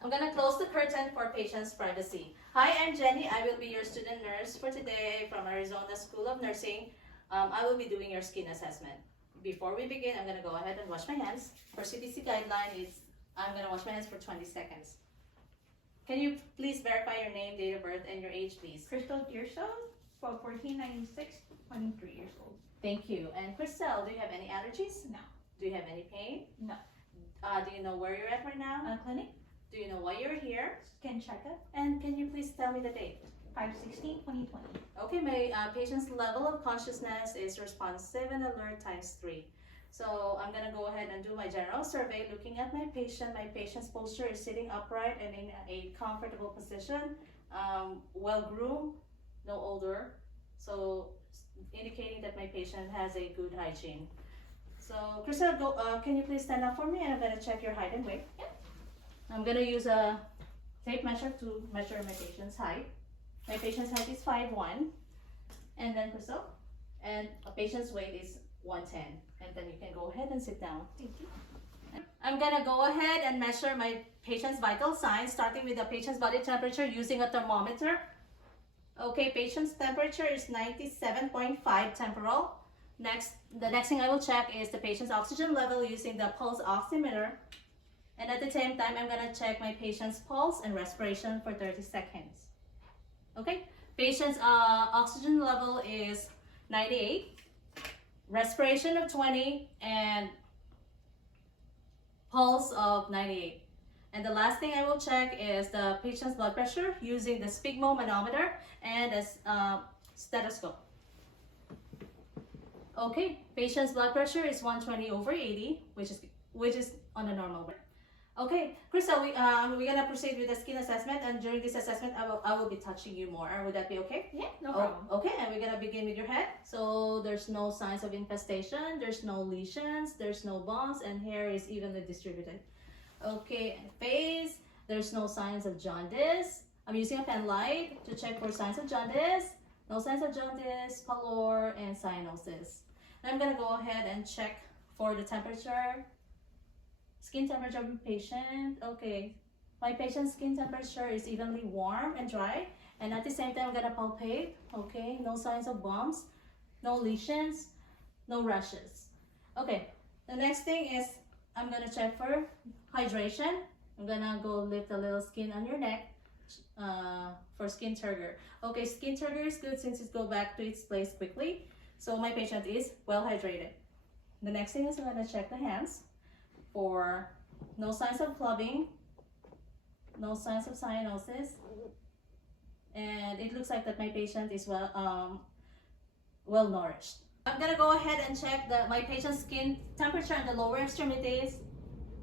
I'm gonna close the curtain for patient's privacy. Hi, I'm Jenny. I will be your student nurse for today from Arizona School of Nursing. I will be doing your skin assessment. Before we begin, I'm gonna go ahead and wash my hands. For CDC guideline, I'm gonna wash my hands for 20 seconds. Can you please verify your name, date of birth, and your age, please? Crystal Deerso, 1496, 23 years old. Thank you. And Crystal, do you have any allergies? No. Do you have any pain? No. Do you know where you're at right now? Clinic, Do you know why you're here? skin checkup, And can you please tell me the date? 5/16/2020. Okay, my patient's level of consciousness is responsive and alert ×3. So I'm gonna go ahead and do my general survey looking at my patient. My patient's posture is sitting upright and in a comfortable position, well-groomed, no odor. So indicating that my patient has a good hygiene. So Crystal, can you please stand up for me and I'm gonna check your height and weight. Yep. I'm gonna use a tape measure to measure my patient's height. My patient's height is 5'1", and then Crystal, and a patient's weight is 110. And then you can go ahead and sit down. Thank you. I'm gonna go ahead and measure my patient's vital signs, starting with the patient's body temperature using a thermometer. Okay, patient's temperature is 97.5 temporal. The next thing I will check is the patient's oxygen level using the pulse oximeter. And at the same time, I'm gonna check my patient's pulse and respiration for 30 seconds. Okay, patient's oxygen level is 98, respiration of 20, and pulse of 98. And the last thing I will check is the patient's blood pressure using the sphygmomanometer and a stethoscope. Okay, patient's blood pressure is 120/80, which is on a normal rate. Okay, Crystal, we're gonna proceed with the skin assessment, and during this assessment, I will be touching you more. Would that be okay? Yeah, no problem. Okay, and we're gonna begin with your head. So there's no signs of infestation, there's no lesions, there's no bumps, and hair is evenly distributed. Okay, face, there's no signs of jaundice. I'm using a pen light to check for signs of jaundice. No signs of jaundice, pallor, and cyanosis. And I'm gonna go ahead and check for the temperature. Skin temperature of the patient. Okay, my patient's skin temperature is evenly warm and dry, and at the same time I'm gonna palpate. Okay, no signs of bumps, no lesions, no rashes. Okay, the next thing is I'm gonna check for hydration. I'm gonna go lift a little skin on your neck for skin turgor. Okay, skin turgor is good since it goes back to its place quickly, so my patient is well hydrated. The next thing is I'm gonna check the hands for no signs of clubbing, no signs of cyanosis, and it looks like that my patient is well nourished. I'm gonna go ahead and check my patient's skin temperature on the lower extremities.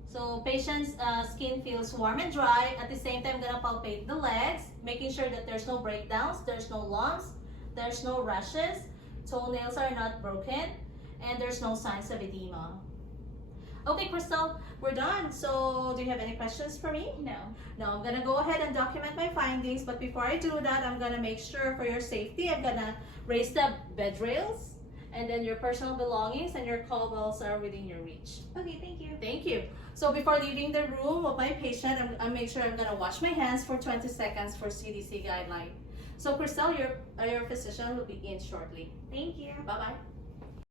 So patient's skin feels warm and dry. At the same time, I'm gonna palpate the legs, making sure that there's no breakdowns, there's no lumps, there's no rashes, toenails are not broken, and there's no signs of edema. Okay, Crystal, we're done. So do you have any questions for me? No. No, I'm gonna go ahead and document my findings, but before I do that, I'm gonna make sure for your safety, I'm gonna raise the bed rails, and then your personal belongings and your call bells are within your reach. Okay, thank you. Thank you. So before leaving the room of my patient, I make sure I'm gonna wash my hands for 20 seconds for CDC guideline. So Crystal, your physician will be in shortly. Thank you. Bye-bye.